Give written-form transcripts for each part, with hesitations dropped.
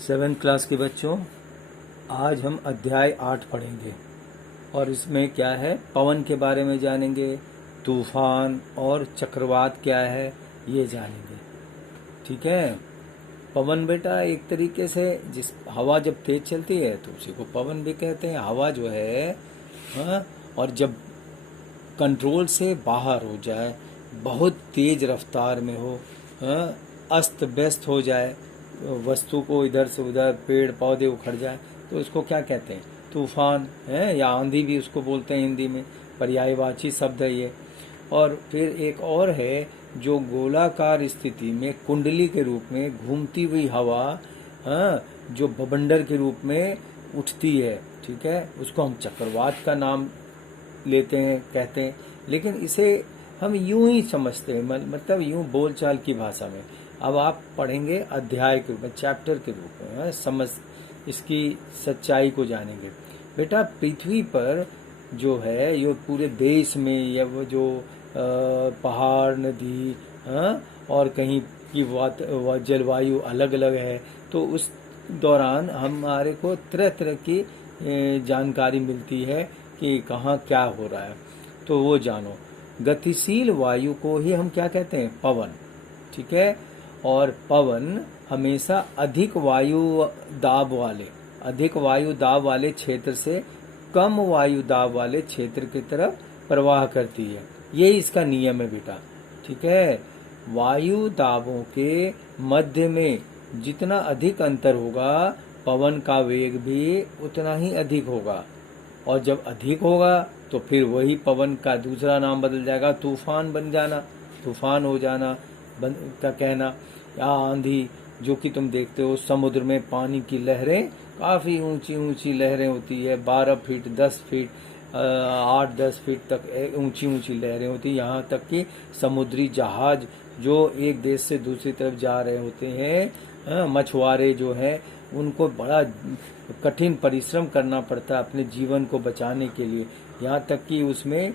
7th class के बच्चों, आज हम अध्याय 8 पढ़ेंगे और इसमें क्या है, पवन के बारे में जानेंगे, तूफान और चक्रवात क्या है ये जानेंगे। ठीक है। पवन बेटा एक तरीके से जिस हवा जब तेज चलती है तो उसी को पवन भी कहते हैं। हवा जो है, हाँ, और जब कंट्रोल से बाहर हो जाए, बहुत तेज रफ्तार में हो, हाँ, अस्त व्यस्त हो जाए, वस्तु को इधर से उधर पेड़ पौधे उखड़ जाए, तो इसको क्या कहते हैं, तूफान है, या आंधी भी उसको बोलते हैं हिंदी में, पर्यायवाची शब्द है ये। और फिर एक और है जो गोलाकार स्थिति में कुंडली के रूप में घूमती हुई हवा, हाँ, जो बवंडर के रूप में उठती है, ठीक है, उसको हम चक्रवात का नाम लेते हैं, कहते हैं। लेकिन इसे हम यूं ही समझते हैं, मतलब यूं बोलचाल की भाषा में। अब आप पढ़ेंगे अध्याय के रूप में, चैप्टर के रूप में, हाँ, समझ इसकी सच्चाई को जानेंगे। बेटा पृथ्वी पर जो है, ये पूरे देश में, या वो जो पहाड़, नदी, हाँ, और कहीं की जलवायु अलग अलग है, तो उस दौरान हमारे को तरह तरह की जानकारी मिलती है कि कहाँ क्या हो रहा है, तो वो जानो। गतिशील वायु को ही हम क्या कहते हैं, पवन। ठीक है। और पवन हमेशा अधिक वायु दाब वाले क्षेत्र से कम वायु दाब वाले क्षेत्र की तरफ प्रवाह करती है। ये इसका नियम है बेटा। ठीक है। वायु दाबों के मध्य में जितना अधिक अंतर होगा, पवन का वेग भी उतना ही अधिक होगा, और जब अधिक होगा तो फिर वही पवन का दूसरा नाम बदल जाएगा, तूफान बन जाना, तूफान हो जाना का कहना। या आंधी, जो कि तुम देखते हो समुद्र में पानी की लहरें, काफी ऊंची ऊंची लहरें होती है, 12 फीट 10 फीट 8-10 फीट तक ऊंची ऊंची लहरें होती है। यहाँ तक कि समुद्री जहाज जो एक देश से दूसरी तरफ जा रहे होते हैं, मछुआरे जो हैं, उनको बड़ा कठिन परिश्रम करना पड़ता है अपने जीवन को बचाने के लिए। यहाँ तक कि उसमें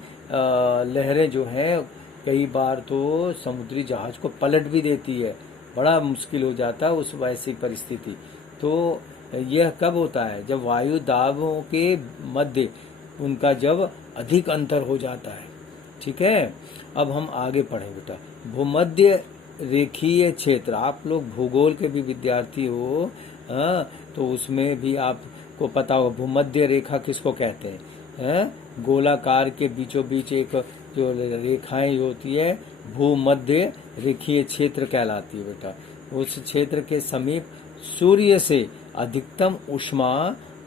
लहरें जो हैं, कई बार तो समुद्री जहाज को पलट भी देती है, बड़ा मुश्किल हो जाता है उस वैसी परिस्थिति। तो यह कब होता है, जब वायु दाबों के मध्य उनका जब अधिक अंतर हो जाता है। ठीक है। अब हम आगे पढ़ें बेटा। भूमध्य रेखीय क्षेत्र, आप लोग भूगोल के भी विद्यार्थी हो, तो उसमें भी आपको पता होगा भूमध्य रेखा किसको कहते हैं। गोलाकार के बीचों बीच एक जो रेखाएं होती है, भूमध्य रेखीय क्षेत्र कहलाती है बेटा। उस क्षेत्र के समीप सूर्य से अधिकतम ऊष्मा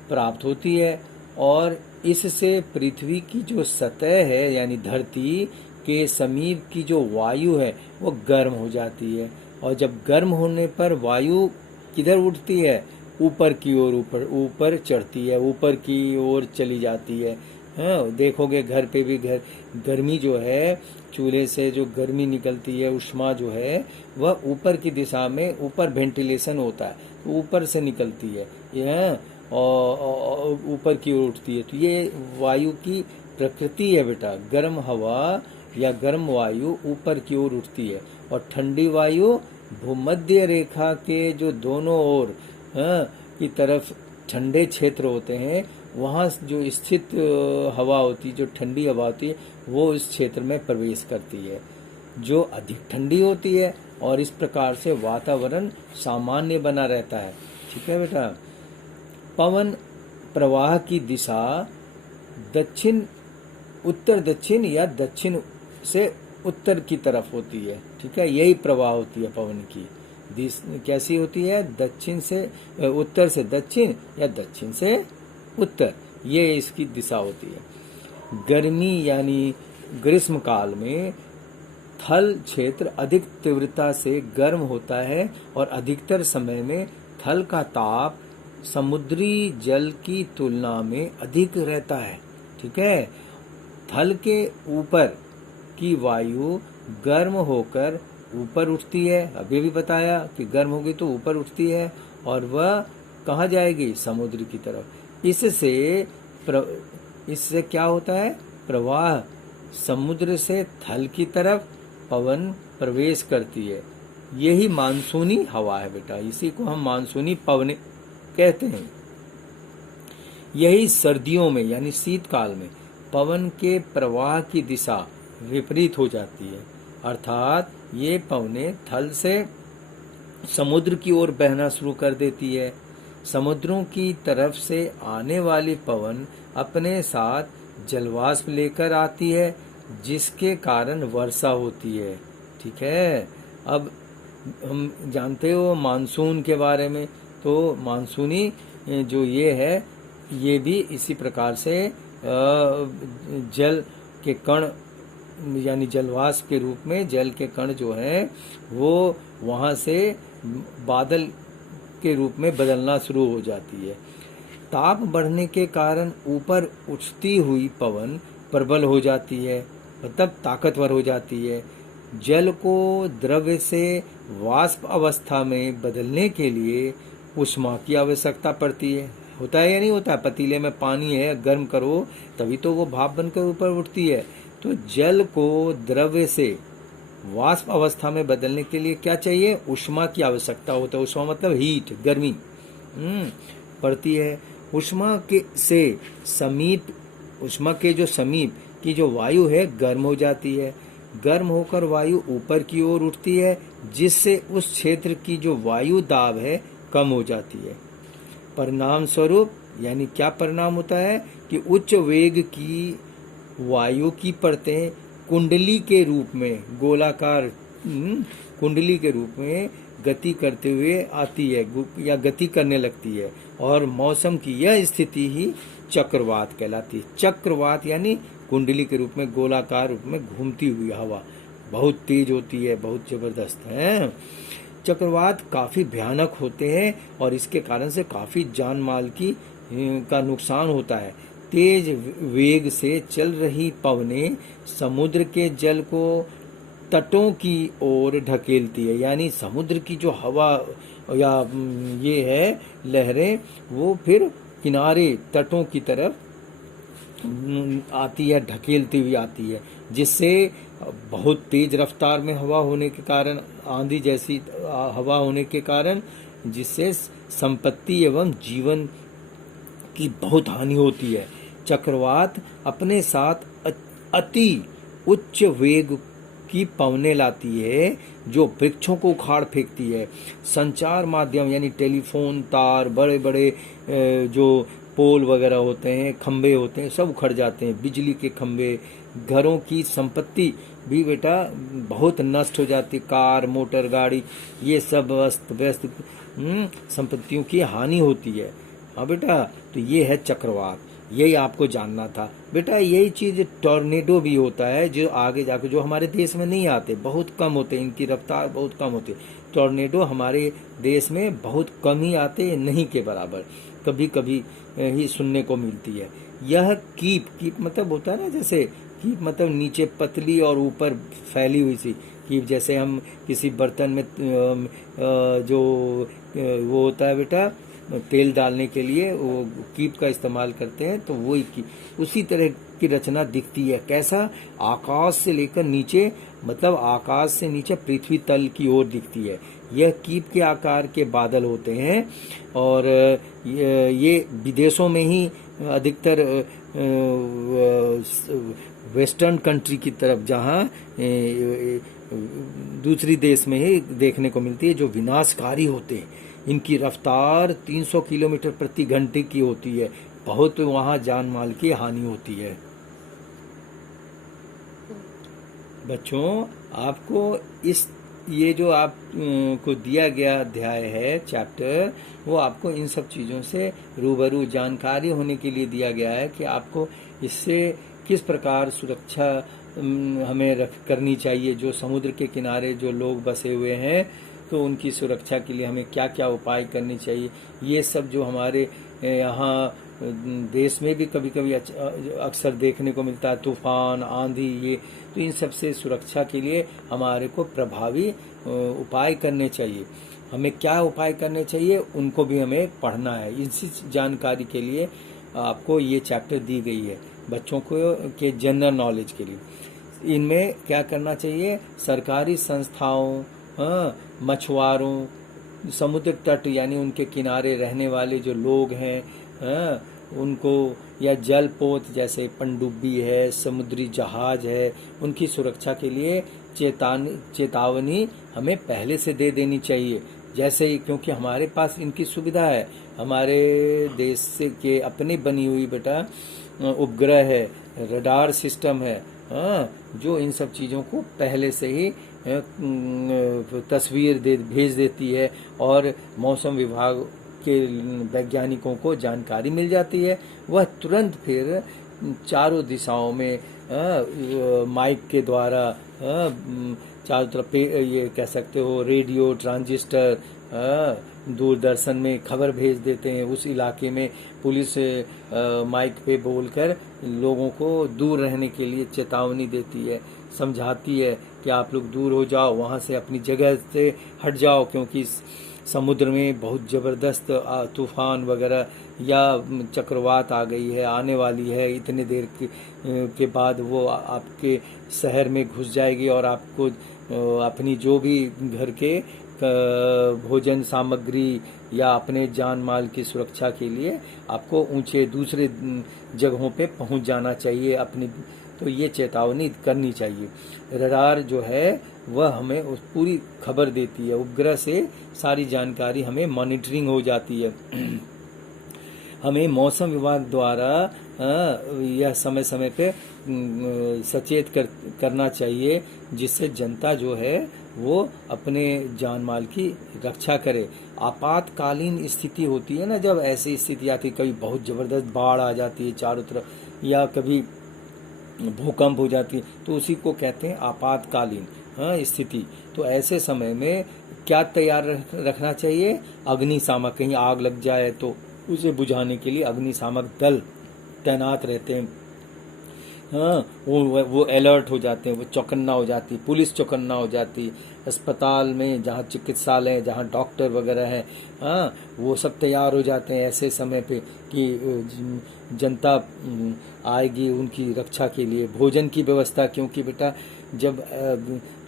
प्राप्त होती है, और इससे पृथ्वी की जो सतह है, यानी धरती के समीप की जो वायु है वो गर्म हो जाती है। और जब गर्म होने पर वायु किधर उठती है, ऊपर की ओर, ऊपर चढ़ती है, ऊपर की ओर चली जाती है। हाँ, देखोगे घर पे भी, गर्मी जो है, चूल्हे से जो गर्मी निकलती है, उष्मा जो है, वह ऊपर की दिशा में, ऊपर वेंटिलेशन होता है तो ऊपर से निकलती है, यह और ऊपर की ओर उठती है। तो ये वायु की प्रकृति है बेटा। गर्म हवा या गर्म वायु ऊपर की ओर उठती है, और ठंडी वायु भूमध्य रेखा के जो दोनों ओर की तरफ ठंडे क्षेत्र होते हैं, वहाँ जो स्थित हवा होती है, जो ठंडी हवा होती है, वो इस क्षेत्र में प्रवेश करती है, जो अधिक ठंडी होती है, और इस प्रकार से वातावरण सामान्य बना रहता है। ठीक है बेटा। पवन प्रवाह की दिशा दक्षिण, उत्तर दक्षिण या दक्षिण से उत्तर की तरफ होती है। ठीक है। यही प्रवाह होती है पवन की कैसी होती है, दक्षिण से उत्तर से दक्षिण या दक्षिण से उत्तर, ये इसकी दिशा होती है। गर्मी यानी ग्रीष्म काल में थल क्षेत्र अधिक तीव्रता से गर्म होता है, और अधिकतर समय में थल का ताप समुद्री जल की तुलना में अधिक रहता है। ठीक है। थल के ऊपर की वायु गर्म होकर ऊपर उठती है, अभी भी बताया कि गर्म होगी तो ऊपर उठती है, और वह कहाँ जाएगी, समुद्र की तरफ। इससे क्या होता है, प्रवाह समुद्र से थल की तरफ पवन प्रवेश करती है, यही मानसूनी हवा है बेटा, इसी को हम मानसूनी पवन कहते हैं। यही सर्दियों में यानी शीतकाल में पवन के प्रवाह की दिशा विपरीत हो जाती है, अर्थात ये पवनें थल से समुद्र की ओर बहना शुरू कर देती है। समुद्रों की तरफ से आने वाली पवन अपने साथ जलवाष्प लेकर आती है, जिसके कारण वर्षा होती है। ठीक है, अब हम जानते हो मानसून के बारे में, तो मानसूनी जो ये है, ये भी इसी प्रकार से जल के कण यानी जलवाष्प के रूप में जल के कण जो है वो वहां से बादल के रूप में बदलना शुरू हो जाती है। ताप बढ़ने के कारण ऊपर उठती हुई पवन प्रबल हो जाती है, मतलब ताकतवर हो जाती है। जल को द्रव्य से वाष्प अवस्था में बदलने के लिए ऊष्मा की आवश्यकता पड़ती है। होता है या नहीं होता? पतीले में पानी है, गर्म करो तभी तो वो भाप बनकर ऊपर उठती है। तो जल को द्रव्य से वाष्प अवस्था में बदलने के लिए क्या चाहिए? ऊष्मा की आवश्यकता होता है। ऊष्मा मतलब हीट, गर्मी पड़ती है। ऊष्मा के जो समीप की जो वायु है गर्म हो जाती है। गर्म होकर वायु ऊपर की ओर उठती है, जिससे उस क्षेत्र की जो वायु दाब है कम हो जाती है। परिणाम स्वरूप यानी क्या परिणाम होता है कि उच्च वेग की वायु की परतें कुंडली के रूप में, गोलाकार कुंडली के रूप में गति करते हुए आती है या गति करने लगती है, और मौसम की यह स्थिति ही चक्रवात कहलाती है। चक्रवात यानी कुंडली के रूप में गोलाकार रूप में घूमती हुई हवा, बहुत तेज होती है, बहुत जबरदस्त है। चक्रवात काफी भयानक होते हैं और इसके कारण से काफी जान माल का नुकसान होता है। तेज वेग से चल रही पवनें समुद्र के जल को तटों की ओर ढकेलती है, यानी समुद्र की जो हवा या ये है लहरें, वो फिर किनारे तटों की तरफ आती है, ढकेलती हुई आती है, जिससे बहुत तेज रफ्तार में हवा होने के कारण, आंधी जैसी हवा होने के कारण, जिससे संपत्ति एवं जीवन की बहुत हानि होती है। चक्रवात अपने साथ अति उच्च वेग की पवनें लाती है, जो वृक्षों को उखाड़ फेंकती है। संचार माध्यम यानी टेलीफोन तार, बड़े बड़े जो पोल वगैरह होते हैं, खंबे होते हैं, सब उखड़ जाते हैं। बिजली के खंबे, घरों की संपत्ति भी बेटा बहुत नष्ट हो जाती। कार, मोटर गाड़ी, ये सब अस्त व्यस्त संपत्तियों की हानि होती है। हाँ बेटा, तो ये है चक्रवात, यही आपको जानना था बेटा। यही चीज टॉर्नेडो भी होता है, जो आगे जाकर जो हमारे देश में नहीं आते, बहुत कम होते, इनकी रफ्तार बहुत कम होती है। टॉर्नेडो हमारे देश में बहुत कम ही आते, नहीं के बराबर, कभी कभी ही सुनने को मिलती है। यह कीप मतलब होता है ना, जैसे कीप मतलब नीचे पतली और ऊपर फैली हुई सी कीप, जैसे हम किसी बर्तन में जो वो होता है बेटा तेल डालने के लिए वो कीप का इस्तेमाल करते हैं, तो वही कीप उसी तरह की रचना दिखती है। कैसा? आकाश से लेकर नीचे, मतलब आकाश से नीचे पृथ्वी तल की ओर दिखती है। यह कीप के आकार के बादल होते हैं, और ये विदेशों में ही अधिकतर वेस्टर्न कंट्री की तरफ, जहाँ दूसरी देश में ही देखने को मिलती है, जो विनाशकारी होते हैं। इनकी रफ्तार 300 किलोमीटर प्रति घंटे की होती है, बहुत वहां जान माल की हानि होती है। बच्चों, आपको ये जो आप को दिया गया अध्याय है, चैप्टर, वो आपको इन सब चीजों से रूबरू जानकारी होने के लिए दिया गया है कि आपको इससे किस प्रकार सुरक्षा हमें करनी चाहिए। जो समुद्र के किनारे जो लोग बसे हुए हैं, तो उनकी सुरक्षा के लिए हमें क्या क्या उपाय करने चाहिए। ये सब जो हमारे यहाँ देश में भी कभी कभी अक्सर देखने को मिलता है, तूफान, आंधी, ये, तो इन सब से सुरक्षा के लिए हमारे को प्रभावी उपाय करने चाहिए। हमें क्या उपाय करने चाहिए, उनको भी हमें पढ़ना है। इसी जानकारी के लिए आपको ये चैप्टर दी गई है, बच्चों को के जनरल नॉलेज के लिए। इनमें क्या करना चाहिए? सरकारी संस्थाओं हाँ, मछुआरों, समुद्र तट यानी उनके किनारे रहने वाले जो लोग हैं, हाँ, उनको, या जलपोत जैसे पनडुब्बी है, समुद्री जहाज है, उनकी सुरक्षा के लिए चेतावनी हमें पहले से दे देनी चाहिए। जैसे ही, क्योंकि हमारे पास इनकी सुविधा है, हमारे देश से के अपनी बनी हुई बेटा उपग्रह है, रडार सिस्टम है, हाँ, जो इन सब चीज़ों को पहले से ही तस्वीर भेज देती है और मौसम विभाग के वैज्ञानिकों को जानकारी मिल जाती है। वह तुरंत फिर चारों दिशाओं में माइक के द्वारा चारों तरफ ये कह सकते हो रेडियो, ट्रांजिस्टर, दूरदर्शन में खबर भेज देते हैं। उस इलाके में पुलिस माइक पे बोलकर लोगों को दूर रहने के लिए चेतावनी देती है, समझाती है कि आप लोग दूर हो जाओ, वहाँ से अपनी जगह से हट जाओ, क्योंकि समुद्र में बहुत ज़बरदस्त तूफान वगैरह या चक्रवात आ गई है, आने वाली है। इतने देर के बाद वो आपके शहर में घुस जाएगी और आपको अपनी जो भी घर के भोजन सामग्री या अपने जान माल की सुरक्षा के लिए आपको ऊंचे दूसरे जगहों पे पहुंच जाना चाहिए अपनी। तो ये चेतावनी करनी चाहिए। रडार जो है वह हमें उस पूरी खबर देती है, उपग्रह से सारी जानकारी हमें मॉनिटरिंग हो जाती है। हमें मौसम विभाग द्वारा यह समय समय पे सचेत करना चाहिए, जिससे जनता जो है वो अपने जान माल की रक्षा करे। आपातकालीन स्थिति होती है ना, जब ऐसी स्थिति आती है, कभी बहुत ज़बरदस्त बाढ़ आ जाती है चारों तरफ, या कभी भूकंप हो जाती है, तो उसी को कहते हैं आपातकालीन स्थिति। तो ऐसे समय में क्या तैयार रखना चाहिए? अग्निशामक, कहीं आग लग जाए तो उसे बुझाने के लिए अग्निशामक दल तैनात रहते हैं। हाँ, वो अलर्ट हो जाते हैं, वो चौकन्ना हो जाती है, पुलिस चौकन्ना हो जाती है। अस्पताल में जहाँ चिकित्सालय है, जहाँ डॉक्टर वगैरह हैं, हाँ, वो सब तैयार हो जाते हैं ऐसे समय पे कि जनता आएगी उनकी रक्षा के लिए। भोजन की व्यवस्था, क्योंकि बेटा जब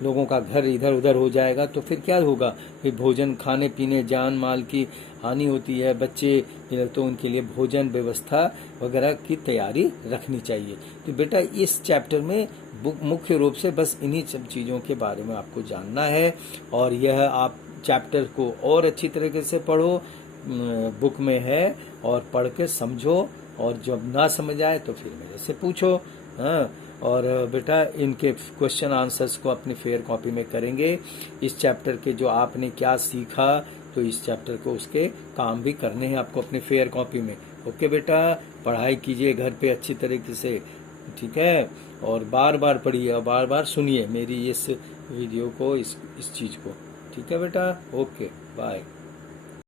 लोगों का घर इधर उधर हो जाएगा तो फिर क्या होगा? फिर भोजन, खाने पीने, जान माल की हानि होती है, बच्चे, तो उनके लिए भोजन व्यवस्था वगैरह की तैयारी रखनी चाहिए। तो बेटा इस चैप्टर में मुख्य रूप से बस इन्हीं सब चीज़ों के बारे में आपको जानना है, और यह आप चैप्टर को और अच्छी तरीके से पढ़ो, बुक में है, और पढ़ के समझो, और जब ना समझ आए तो फिर मेरे से पूछो। हाँ, और बेटा इनके क्वेश्चन आंसर्स को अपनी फेयर कॉपी में करेंगे। इस चैप्टर के जो आपने क्या सीखा, तो इस चैप्टर को उसके काम भी करने हैं आपको अपने फेयर कॉपी में। ओके बेटा, पढ़ाई कीजिए घर पे अच्छी तरीके से, ठीक है? और बार बार पढ़िए और बार बार सुनिए मेरी इस वीडियो को, इस चीज़ को, ठीक है बेटा? Okay, bye.